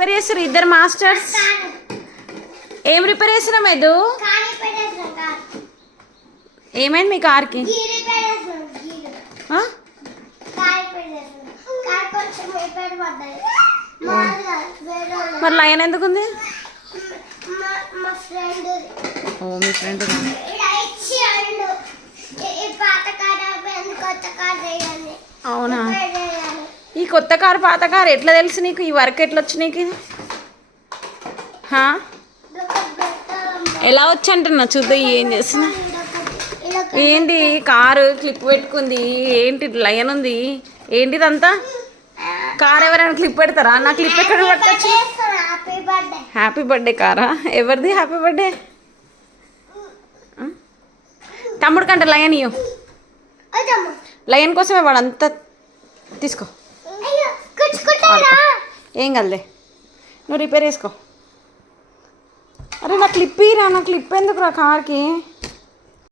Repair చేస్తారు ఇద్దరు masters? ఏం రిపేర్ చేస్తున్నాం ఎదు? ఏమైంది మీ కార్కి? మరి లైన్ ఎందుకుంది? ఓ మీ ఫ్రెండ్ అవునా? ఈ కొత్త కారు పాత కారు ఎట్లా తెలుసు నీకు? ఈ వర్క్ ఎట్లా వచ్చి నీకు? ఎలా వచ్చి అంటున్నా చూద్దా. ఏం చేస్తున్నా? ఏంటి కారు క్లిప్ పెట్టుకుంది, ఏంటి లైన్ ఉంది, ఏంటిదంతా? కార్ ఎవరైనా క్లిప్ పెడతారా? నా క్లిప్ ఎక్కడ పట్టచ్చు? హ్యాపీ బర్త్డే కారా? ఎవరిది హ్యాపీ బర్త్డే? తమ్ముడు కంట లయన్ ఇయ్యు. లయన్ కోసమే వాడు అంతా తీసుకో. ఏం కలదే, నువ్వు రిపేర్ చేసుకో. అరే నా క్లిప్ ఇరా, నా క్లిప్ ఎందుకు రా కార్కి?